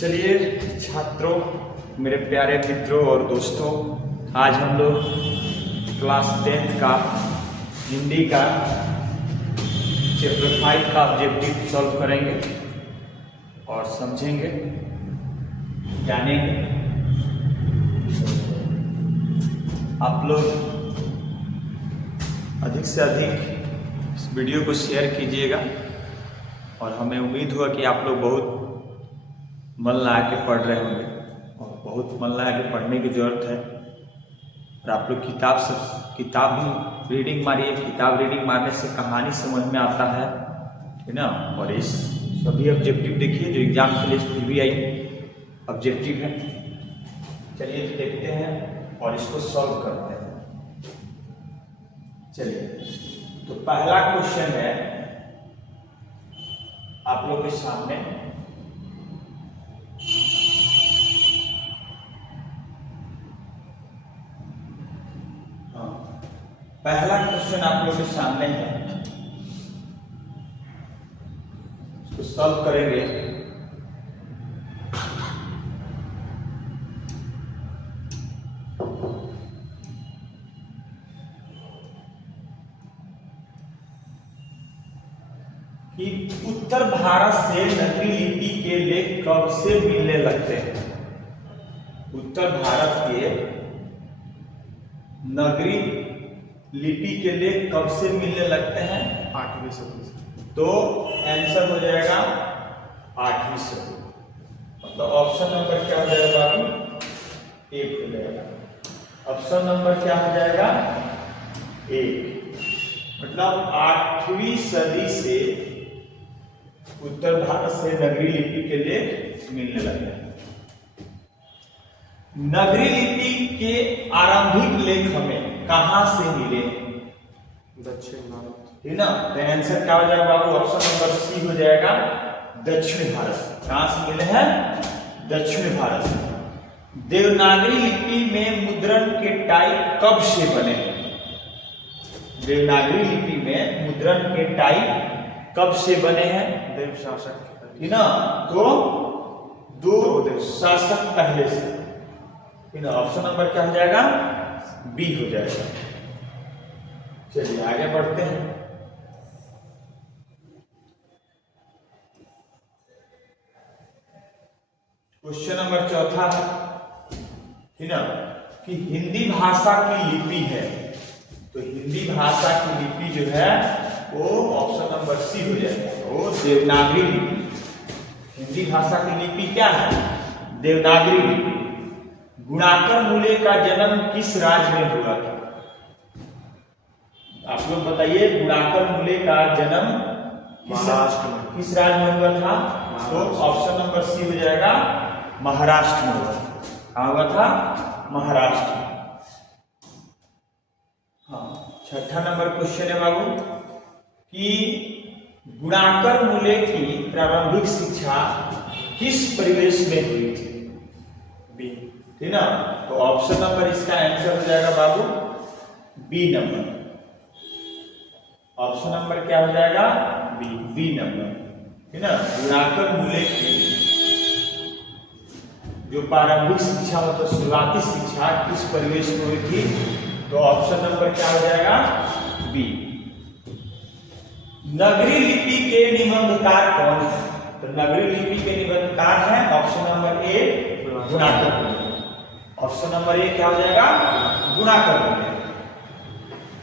चलिए छात्रों, मेरे प्यारे मित्रों और दोस्तों, आज हम लोग क्लास 10th का हिंदी का चैप्टर 5 का ऑब्जेक्टिव सॉल्व करेंगे और समझेंगे, जानेंगे। आप लोग अधिक से अधिक इस वीडियो को शेयर कीजिएगा और हमें उम्मीद हुआ कि आप लोग बहुत मन लगा के पढ़ रहे होंगे और बहुत मन लगा के पढ़ने की ज़रूरत है। और आप लोग किताब भी रीडिंग मारिए। किताब रीडिंग मारने से कहानी समझ में आता है ना। और इस सभी ऑब्जेक्टिव देखिए जो एग्जाम के लिए पीवीआई ऑब्जेक्टिव है। चलिए देखते हैं और इसको सॉल्व करते हैं। चलिए, तो पहला क्वेश्चन है आप लोग के सामने। पहला क्वेश्चन आप लोग के सामने है, इसको सॉल्व करेंगे। कि उत्तर भारत से नगरी लिपि के लेख कब से मिलने लगते हैं। उत्तर भारत के नगरी लिपि के लेख कब से मिलने लगते हैं? 8वीं सदी से। तो आंसर हो जाएगा 8वीं सदी। मतलब ऑप्शन नंबर क्या हो जाएगा बाबू? 1 हो जाएगा। ऑप्शन नंबर क्या हो जाएगा? 1। मतलब 8वीं सदी से उत्तर भारत से नगरी लिपि के लेख मिलने लगे। नगरी लिपि के आरंभिक लेख हमें कहां से मिले? दक्षिण भारत, ठीक ना। तो आंसर क्या हो जाएगा बाबू? ऑप्शन नंबर सी हो जाएगा, दक्षिण भारत से। कहां से मिले हैं? दक्षिण भारत से। देवनागरी लिपि में मुद्रण के टाइप कब से बने? देवनागरी लिपि में मुद्रण के टाइप कब से बने हैं? देव शासक ठीक ना। तो दो शासक पहले से। ठीक ना। ऑप्शन नंबर क्या हो जाएगा? बी हो जाएगा। चलिए आगे बढ़ते हैं। क्वेश्चन नंबर 4 है, ठीक ना, कि हिंदी भाषा की लिपि है। तो हिंदी भाषा की लिपि जो है वो ऑप्शन नंबर सी हो जाएगा, वो देवनागरी लिपि। हिंदी भाषा की लिपि क्या है? देवनागरी लिपि। गुणाकर मूल्य का जन्म किस राज्य में हुआ था? आप लोग बताइए, गुणाकर मूल्य का जन्म महाराष्ट्र में। किस राज्य में हुआ था? तो ऑप्शन नंबर सी हो जाएगा, महाराष्ट्र में हुआ था। कहाँ हुआ था? महाराष्ट्र में। हाँ, 6ठा नंबर क्वेश्चन है बाबू कि गुणाकर मूल्य की प्रारंभिक शिक्षा किस परिवेश में हुई थी? बी, ठीक ना। तो ऑप्शन नंबर इसका आंसर हो जाएगा बाबू बी नंबर। ऑप्शन नंबर क्या हो जाएगा? बी नंबर, ठीक ना। गुणाकर मूल्य की जो प्रारंभिक शिक्षा मतलब शुरुआती शिक्षा किस परिवेश में हुई थी? तो ऑप्शन नंबर क्या हो जाएगा? बी। नगरी लिपि के निबंधकार कौन है? तो नगरी लिपि के निबंधकार है ऑप्शन नंबर ए, गुणाकर मूल्य। ऑप्शन नंबर ए क्या हो जाएगा? गुणाकर मूल्य।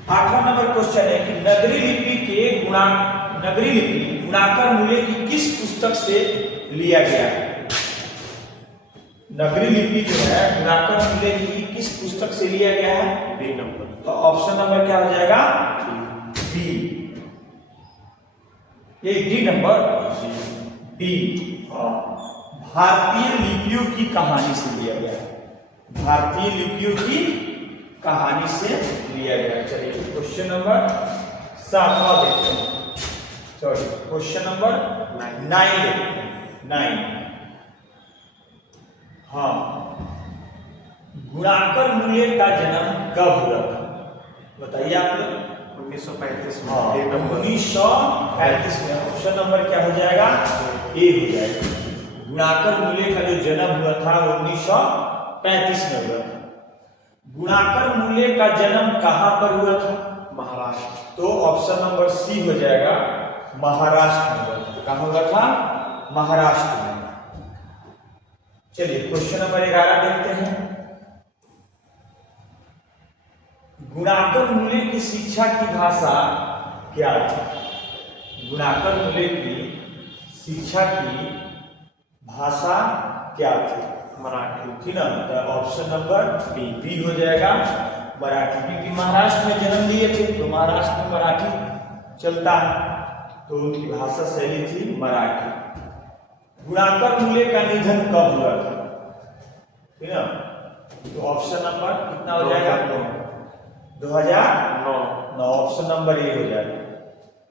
8वां नंबर क्वेश्चन है कि नगरी लिपि गुणाकर मूल्य की किस पुस्तक से लिया गया है? नगरी लिपि जो है गुणाकर मूल्य की किस पुस्तक से लिया गया है? D number. तो ऑप्शन नंबर क्या हो जाएगा? डी। ये डी नंबर, डी। भारतीय लिपियों की कहानी से लिया गया है। भारतीय लिपियों की कहानी से लिया गया। चलिए क्वेश्चन नंबर 7 देखते हैं। सॉरी, क्वेश्चन नंबर 9 देखते हैं। 9। हाँ, गुणाकर मूल्य का जन्म कब हुआ था? बताइए आप लोग। 1935 में। हाँ, ए नंबर। 1935 में। ऑप्शन नंबर क्या हो जाएगा? ए हो जाएगा। गुणाकर मूल्य का जो जन्म हुआ था 1935 में हुआ था। गुणाकर मूल्य का जन्म कहां पर हुआ था? महाराष्ट्र। तो ऑप्शन नंबर सी हो जाएगा, महाराष्ट्र में हुआ था। कहां हुआ था? महाराष्ट्र में। चलिए क्वेश्चन नंबर 11 देखते हैं। गुणाकर मूल्य की शिक्षा की भाषा क्या थी? गुणाकर मूल्य की शिक्षा की भाषा क्या थी? मराठी। थी ना, तो ऑप्शन नंबर बी हो जाएगा, मराठी। क्योंकि महाराष्ट्र में जन्म लिए थे तो महाराष्ट्र में मराठी चलता है, तो उनकी भाषा शैली थी मराठी। गुणाकर मूल्य का निधन कब हुआ था? ठीक ना, तो ऑप्शन नंबर कितना हो जाएगा? 2009। ऑप्शन नंबर ए हो जाएगा।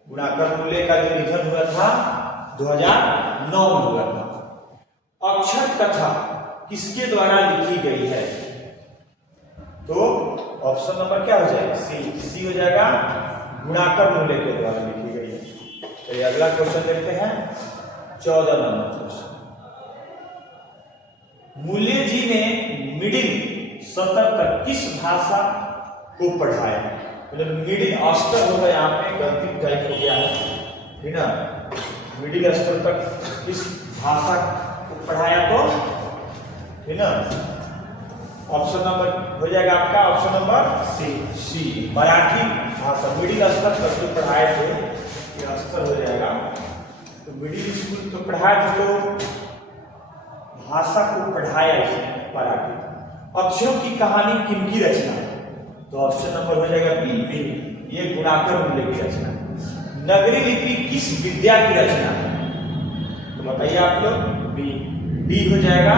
गुणाकर मूल्य का जो निधन हुआ था 2009 में हुआ था। अक्षर कथा किसके द्वारा लिखी गई है? तो ऑप्शन नंबर क्या हो जाएगा? सी हो जाएगा, गुणाकर मूल्य के द्वारा लिखी गई है। चलिए अगला क्वेश्चन देखते हैं, 14 नंबर क्वेश्चन। मूल्य जी ने मिडिल स्तर तक किस भाषा को पढ़ाया? मतलब मिडिल स्तर होगा, यहाँ पे गलती टाइप हो गया है, ठीक ना। मिडिल स्तर तक किस भाषा को पढ़ाया? तो ठीक ना, ऑप्शन नंबर हो जाएगा आपका, ऑप्शन नंबर सी मराठी भाषा। मिडिल स्तर तक जो पढ़ाए थे, ये स्तर हो जाएगा। तो मिडिल स्कूल तो पढ़ाए थे, तो भाषा को पढ़ाया इसने मराठी। अक्षरों की कहानी किनकी रचना है? तो ऑप्शन नंबर हो जाएगा बी, ये गुणाकर मूल्य की रचना। नगरी लिपि किस विद्या की रचना है? तो बताइए आप लोग। बी हो जाएगा,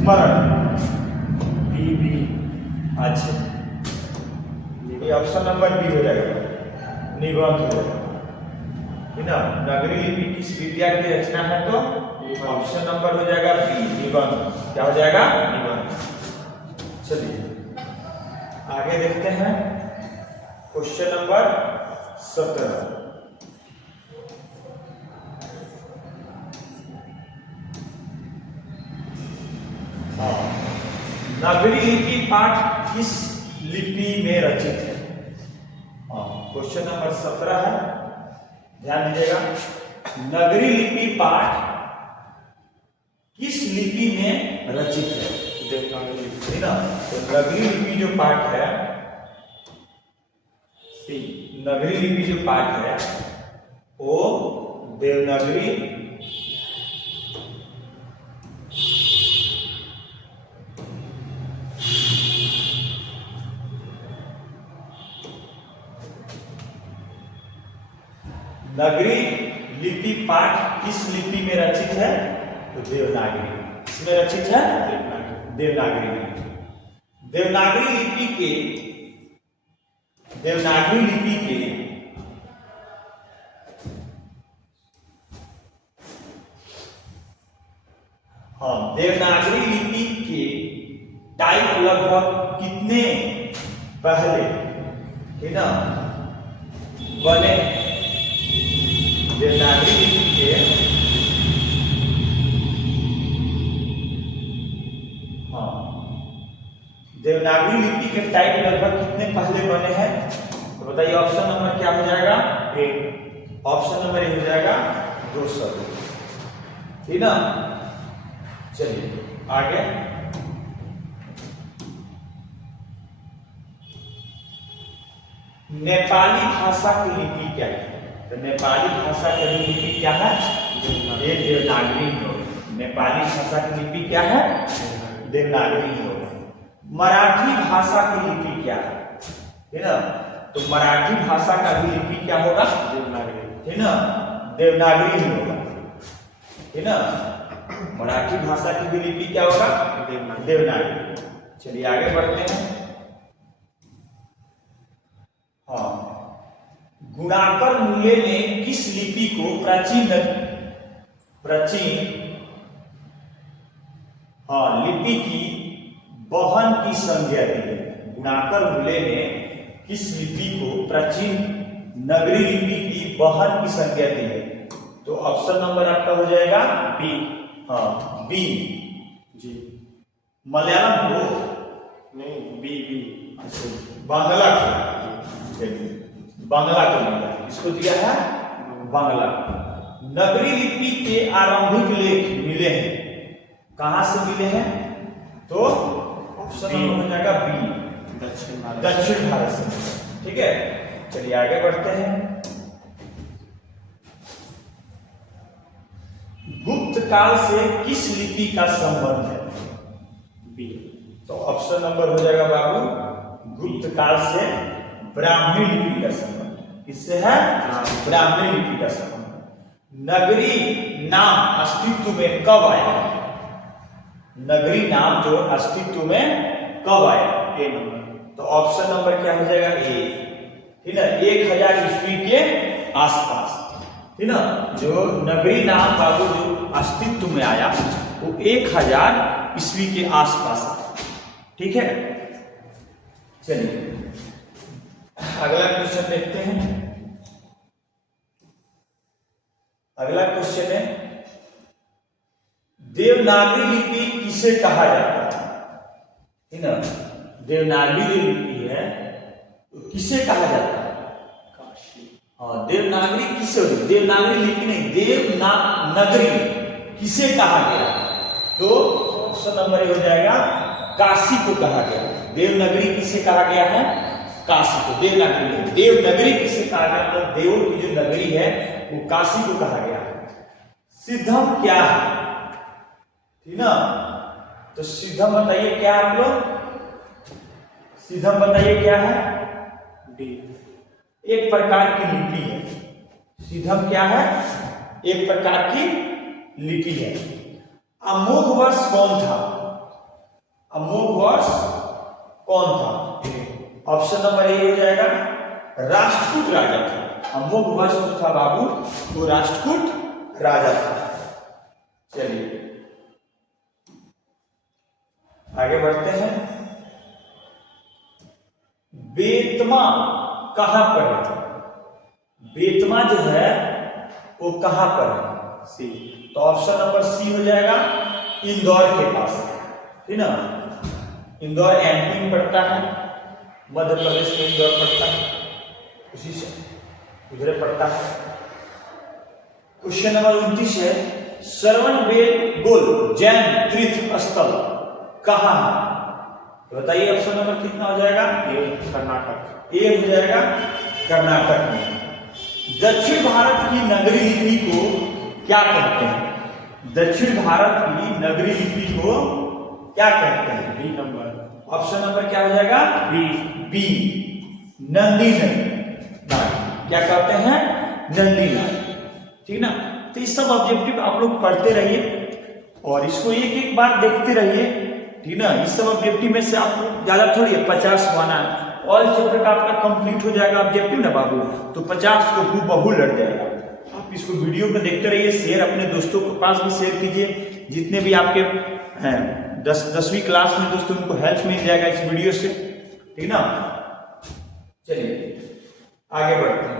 स्मरण। बी अच्छा, ये ऑप्शन नंबर बी हो जाएगा, निबंध हो जाएगा, ठीक ना। नगरी लिपि किस विद्या की रचना है? तो ऑप्शन नंबर हो जाएगा बी, निबंध। क्या हो जाएगा? निबंध। चलिए आगे देखते हैं, क्वेश्चन नंबर 17। नगरी लिपि पाठ किस लिपि में रचित है? क्वेश्चन नंबर 17 है, ध्यान दीजिएगा। नगरी लिपि पाठ किस लिपि में रचित है? देवनागरी ना, तो नगरी लिपि जो पाठ है, नगरी लिपि जो पाठ है वो देवनागरी नगरी लिपि पाठ किस लिपि में रचित है? तो देवनागरी। इसमें रचित है देवनागरी लिपि। देवनागरी लिपि के देवनागरी लिपि के टाइप लगभग कितने पहले, ठीक ना, बने? देवनागरी लिपि के देवनागरी लिपि के टाइप लगभग कितने पहले बने हैं? तो बताइए ऑप्शन नंबर क्या हो जाएगा? ए। ऑप्शन नंबर ए हो जाएगा 200, ठीक ना। चलिए आगे, नेपाली भाषा की लिपि क्या है? तो नेपाली भाषा की लिपि क्या है? ये देवनागरी हो। नेपाली भाषा की लिपि क्या है? देवनागरी हो। मराठी भाषा की लिपि क्या है? ठीक ना, तो मराठी भाषा का भी लिपि क्या होगा? देवनागरी, ठीक ना, देवनागरी ही होगा, ठीक ना। मराठी भाषा की भी लिपि क्या होगा? देवनागरी। चलिए आगे बढ़ते हैं। गुणाकर मूल्य ने किस लिपि को प्राचीन लिपि की बहन की संज्ञा दी है? गुणाकर मूल्य ने किस लिपि को प्राचीन नगरी लिपि की बहन की संज्ञा दी है? तो ऑप्शन नंबर आपका हो जाएगा बी। हाँ बी। जी मलयालम को नहीं, बी बी। बांग्ला को, चलिए बांग्ला को दिया, इसको दिया है बांग्ला। नगरी लिपि के आरंभिक लेख मिले हैं, कहां से मिले हैं? तो ऑप्शन नंबर हो जाएगा बी, दक्षिण भारत। दक्षिण भारत से। ठीक है, चलिए आगे बढ़ते हैं। गुप्त काल से किस लिपि का संबंध है? बी। तो ऑप्शन नंबर हो जाएगा बाबू गुप्त काल से ब्राह्मी लिपि का संबंध। किससे है? ब्राह्मी लिपि का संबंध। नगरी नाम अस्तित्व में कब आया? नगरी नाम जो अस्तित्व में कब आया? ए नंबर। तो ऑप्शन नंबर क्या हो जाएगा? ए। ठीक है, 1000 ईस्वी के आसपास। ठीक ना, जो नगरी नाम बाबू जो अस्तित्व में आया वो 1000 ईस्वी के आसपास आया। ठीक है, चलिए अगला क्वेश्चन देखते हैं। अगला क्वेश्चन है देवनागरी लिपि किसे कहा जाता है? ठीक ना, देवनागरी जो लिपि है तो किसे कहा जाता है? काशी। हाँ, देवनागरी किसे होती है? देवनागरी लिपि नहीं, देवनागरी किसे कहा गया? तो ऑप्शन नंबर हो जाएगा काशी को कहा गया। देवनागरी किसे कहा गया है? काशी को। देवनागरी नहीं, देवनागरी किसे कहा गया? तो देव की जो नगरी है वो काशी को कहा गया है। सिद्धम क्या है? ठीक ना, तो सिद्धम बताइए क्या आप लोग? सिद्धम बताइए क्या है? डी। एक प्रकार की लिपि है। सिद्धम क्या है? एक प्रकार की लिपि है। अमोघ वर्ष कौन था? अमोघ वर्ष कौन था? ऑप्शन नंबर ए हो जाएगा राष्ट्रकूट राजा था। अमोघ वर्ष जो था बाबू वो राष्ट्रकूट राजा था। चलिए आगे बढ़ते हैं। बेतमा कहां पर है? बेतमा जो है वो कहां पर है? सी। तो ऑप्शन नंबर सी हो जाएगा इंदौर के पास। ठीक ना, इंदौर एमपी में पड़ता है, मध्य प्रदेश में इंदौर पड़ता है, उसी से उधर पड़ता है। क्वेश्चन नंबर 29 है श्रवण बेलगोल जैन तीर्थ स्थल कहां है? बताइए ऑप्शन नंबर कितना हो जाएगा? ए कर्नाटक। ए हो जाएगा कर्नाटक में। दक्षिण भारत की नगरी लिपि को क्या कहते हैं? दक्षिण भारत की नगरी लिपि को क्या कहते हैं? B number. ऑप्शन नंबर क्या हो जाएगा? बी। बी नंदी नारी। क्या कहते हैं? नंदी नारी। ठीक ना, तो ये सब ऑब्जेक्टिव आप लोग पढ़ते रहिए और इसको एक एक बार देखते रहिए। ठीक ना, इस सब ऑब्जेक्टिव में से आपको ज्यादा थोड़ी है 50 बना है। ऑल चैप्टर का आपका कंप्लीट हो जाएगा ऑब्जेक्टिव ना बाबू, तो 50 को हूबहू लड़ जाएगा। आप इसको वीडियो को देखते रहिए, शेयर अपने दोस्तों के पास भी शेयर कीजिए। जितने भी आपके 10वीं क्लास में दोस्तों उनको हेल्प मिल जाएगा इस वीडियो से। ठीक ना, चलिए आगे बढ़ते हैं।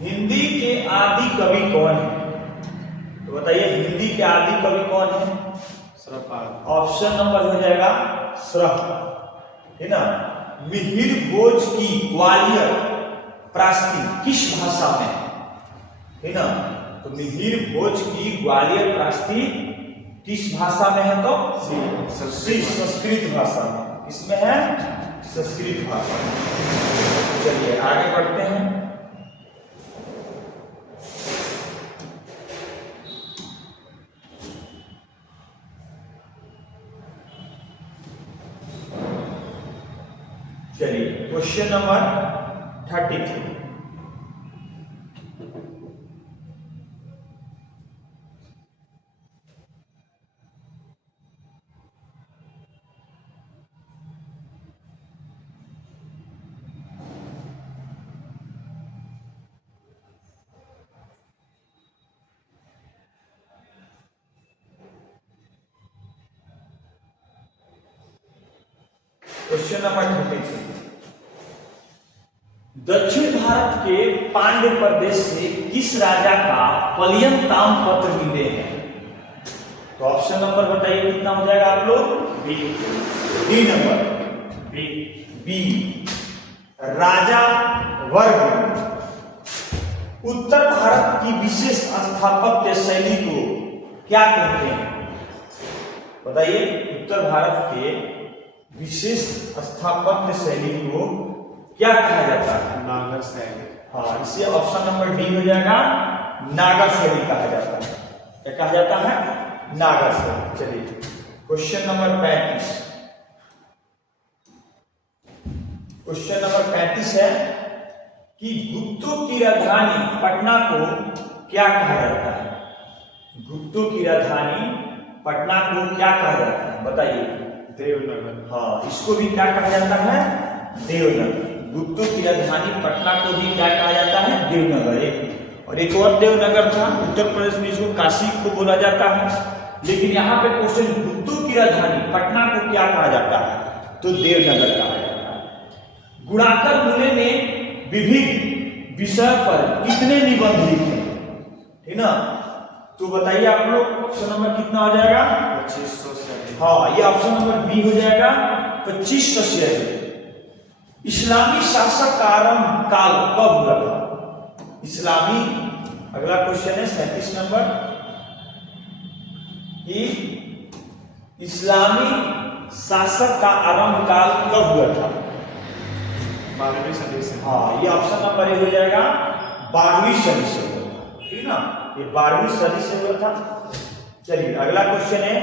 हिंदी के आदि कवि कौन है? तो बताइए हिंदी के आदि कवि कौन है? सरपाल। ऑप्शन नंबर हो जाएगा श्रह। है ना, मिहिर भोज की ग्वालियर प्रास्ती किस भाषा में? है ना, तो मिहिर भोज की ग्वालियर प्रास्ती किस भाषा में है? तो संस्कृत भाषा में। इसमें है संस्कृत भाषा में। चलिए आगे बढ़ते हैं। चलिए क्वेश्चन नंबर 33। क्वेश्चन नंबर 33 दक्षिण भारत के पांड्य प्रदेश से किस राजा का पलियन ताम्रपत्र मिले हैं? तो ऑप्शन नंबर बताइए कितना हो जाएगा आप लोग? डी नंबर बी राजा वर्ग। उत्तर भारत की विशेष स्थापत्य शैली को क्या कहते हैं? बताइए, उत्तर भारत के विशेष स्थापत्य शैली को क्या कहा जाता है? नागर शैली। हाँ, इसे ऑप्शन नंबर डी हो जाएगा, नागर शैली कहा जाता है। क्या कहा जाता है? नागर शैली। चलिए क्वेश्चन नंबर 35। क्वेश्चन नंबर 35 है कि गुप्तों की राजधानी पटना को क्या कहा जाता है? गुप्तों की राजधानी पटना को क्या कहा जाता है? बताइए। देवनगर। हाँ, इसको भी क्या कहा जाता है? देवनगर। गुप्तों की राजधानी पटना को भी क्या कहा जाता है? देवनगर। और एक और देवनगर था उत्तर प्रदेश में, इसको काशी को बोला जाता है। लेकिन यहाँ पे क्वेश्चन, गुप्तों की राजधानी पटना को क्या कहा जाता है? तो देवनगर कहा जाता है। गुणाकर मूल्य ने विभिन्न विषय पर कितने निबंध लिखे? ठीक ना? तो बताइए आप लोग, ऑप्शन नंबर कितना हो जाएगा? 2500 से। हाँ, ये ऑप्शन नंबर बी हो जाएगा, 2500 से अधिक। इस्लामी शासक का आरंभ काल कब हुआ था? इस्लामी, अगला क्वेश्चन है 37 नंबर, कि इस्लामी शासक का आरंभ काल कब हुआ था? 12वीं सदी से। हाँ, ये ऑप्शन नंबर ए हो जाएगा, 12वीं सदी से हुआ था। ठीक ना? ये 12वीं सदी से हुआ था। चलिए अगला क्वेश्चन है,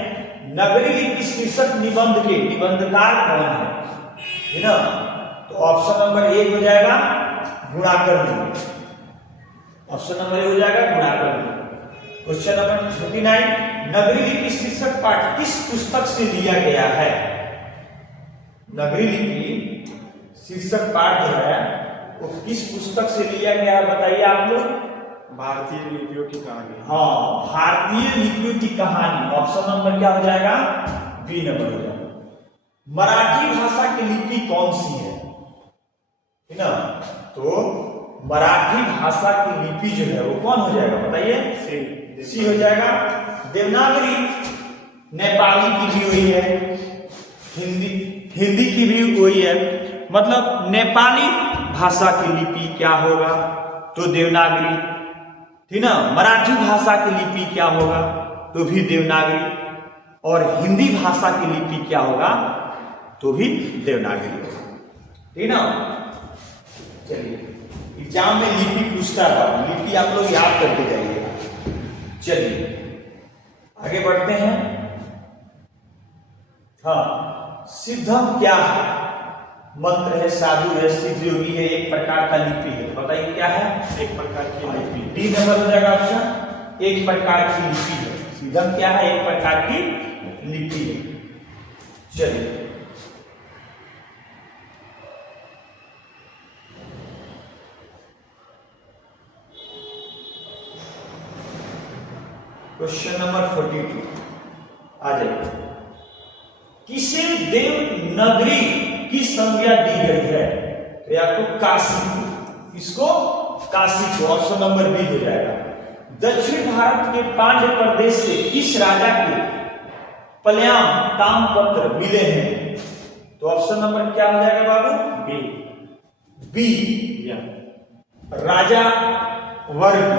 नगरी लिपि शीर्षक निबंध के निबंधकार कौन है? है ना? तो ऑप्शन नंबर ए हो जाएगा, गुणाकर मूल्य। ऑप्शन नंबर ए हो जाएगा, गुणाकर मूल्य। क्वेश्चन नंबर 39, नगरी लिपि शीर्षक पाठ किस पुस्तक से लिया गया है? नगरी लिपि शीर्षक पाठ जो है वो किस पुस्तक से लिया गया है? बताइए आप लोग। भारतीय लिपियों की कहानी। हाँ, भारतीय लिपियों की कहानी। ऑप्शन नंबर क्या हो जाएगा? बी नंबर हो जाएगा। मराठी भाषा की लिपि कौन सी है? ठीक ना? तो मराठी भाषा की लिपि जो है वो कौन हो जाएगा? बताइए। सी हो जाएगा, देवनागरी। नेपाली की भी वही है, हिंदी की भी वही है। मतलब नेपाली भाषा की लिपि क्या होगा? तो देवनागरी। ठीक ना? मराठी भाषा की लिपि क्या होगा? तो भी देवनागरी। और हिंदी भाषा की लिपि क्या होगा? तो भी देवनागरी होगा। ठीक ना? चलिए, एग्जाम में लिपि पूछता है, लिपि आप लोग याद करके जाइएगा। चलिए आगे बढ़ते हैं। हाँ, सिद्धम क्या है? मंत्र है, साधु है, सिद्ध योगी है, एक प्रकार का लिपि है। बताइए क्या है? एक प्रकार की लिपि। डी नंबर हो जाएगा ऑप्शन, एक प्रकार की लिपि है। सिद्धम क्या है? एक प्रकार की लिपि है। चलिए क्वेश्चन नंबर 42 आ जाइए। किसे देवनागरी की संज्ञा दी गई है? तो ये आपको काशी को, इसको काशी को। ऑप्शन नंबर बी हो जाएगा। दक्षिण भारत के पांड्य प्रदेश से किस राजा के पल्याम ताम्रपत्र मिले हैं? तो ऑप्शन नंबर क्या हो जाएगा बाबू? बी राजा वर्ग।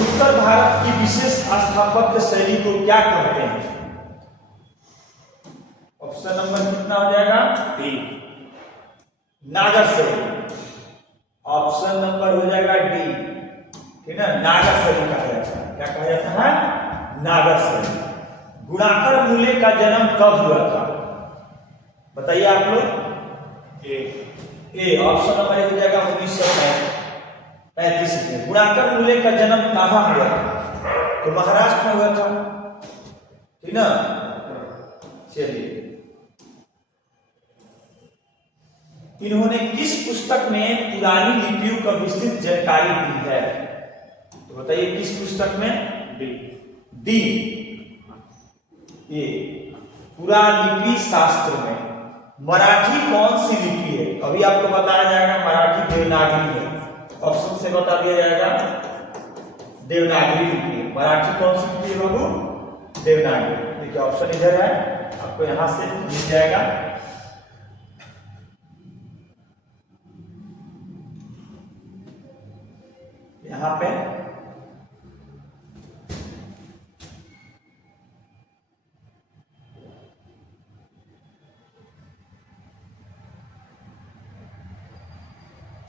उत्तर भारत की विशेष स्थापत्य शैली को क्या कहते हैं? ऑप्शन नंबर कितना हो जाएगा? डी नागर शैली। ऑप्शन नंबर हो जाएगा डी। ठीक है, नागर शैली कहा जाता है। क्या कहा जाता है? नागर शैली। गुणाकर मूल्य का जन्म कब हुआ था? बताइए आप लोग। ए ऑप्शन नंबर हो जाएगा 1935 में। गुणाकर मूल्य का जन्म कहाँ हुआ था? तो महाराष्ट्र में हुआ था। ठीक ना? चलिए, इन्होंने किस पुस्तक में पुरानी लिपियों का विस्तृत जानकारी दी है? तो बताइए किस पुस्तक में? डी ये पुरालिपि शास्त्र में। मराठी कौन सी लिपि है? अभी आपको बताया जाएगा मराठी देवनागरी है। ऑप्शन से बता दिया जाएगा देवनागरी लिपि है। मराठी कौन सी लिपि है बाबू? देवनागरी। देखिए ऑप्शन इधर है, आपको यहां से मिल जाएगा। यहां पे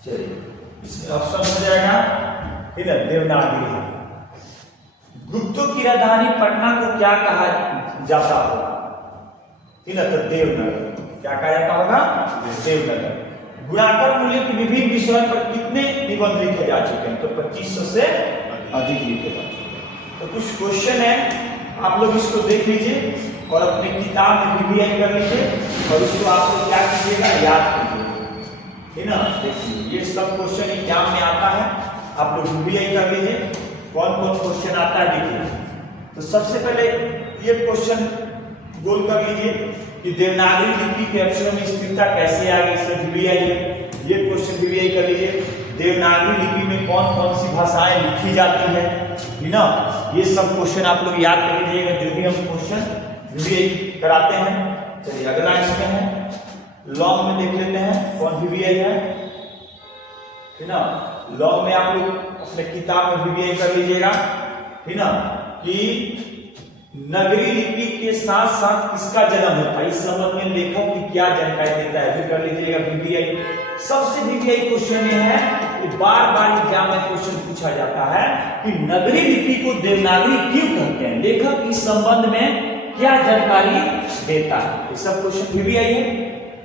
चलिए इसमें ऑप्शन हो जाएगा इधर देवनागरी है। गुप्तों की राजधानी पटना को क्या कहा जाता होगा? इधर तो देवनगर। क्या कहा जाता होगा? देवनगर। गुणाकर मूल्य के विभिन्न विषयों पर कितने निबंध लिखे जा चुके हैं? तो 2500 से अधिक लिखे जा चुके हैं। तो कुछ क्वेश्चन है, आप लोग इसको देख लीजिए और अपने किताब में रिवीजन कर लीजिए और इसको आप लोग क्या कीजिएगा, याद कीजिएगा, है ना। देखिए ये सब क्वेश्चन एग्जाम में आता है, आप लोग रिवीजन कर लीजिए कौन कौन क्वेश्चन आता है। देखिए तो सबसे पहले ये क्वेश्चन गोल कर लीजिए कि देवनागरी लिपि के अक्षरों में स्थिरता कैसे आ गई, इसमें रिवीजन, ये क्वेश्चन रिवीजन कर लीजिए। देवनागरी लिपि में कौन कौन सी भाषाएं लिखी जाती है ना, ये सब क्वेश्चन आप लोग याद कर लीजिएगा जो भी हम क्वेश्चन रिवीजन कराते हैं। चलिए अगला इसमें है लॉन्ग में देख लेते हैं कौन रिवीजन है ना। लॉन्ग में आप लोग अपने किताब में रिवीजन कर लीजिएगा, है ना, कि नगरी लिपि के साथ साथ किसका जन्म होता है, इस संबंध में लेखक की क्या जानकारी देता है, भी कर लीजिएगा वीवीआई। सबसे वीवीआई क्वेश्चन ये है कि बार बार एग्जाम में क्वेश्चन पूछा जाता है कि नगरी लिपि को देवनागरी क्यों कहते हैं, लेखक इस संबंध में क्या जानकारी देता है। ये सब क्वेश्चन वीवीआई है,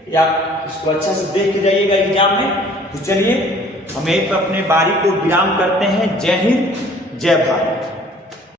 या इसको अच्छा से देख के जाइएगा एग्जाम में। तो चलिए हम यहीं पर अपने बारी को विराम करते हैं। जय हिंद, जय भारत।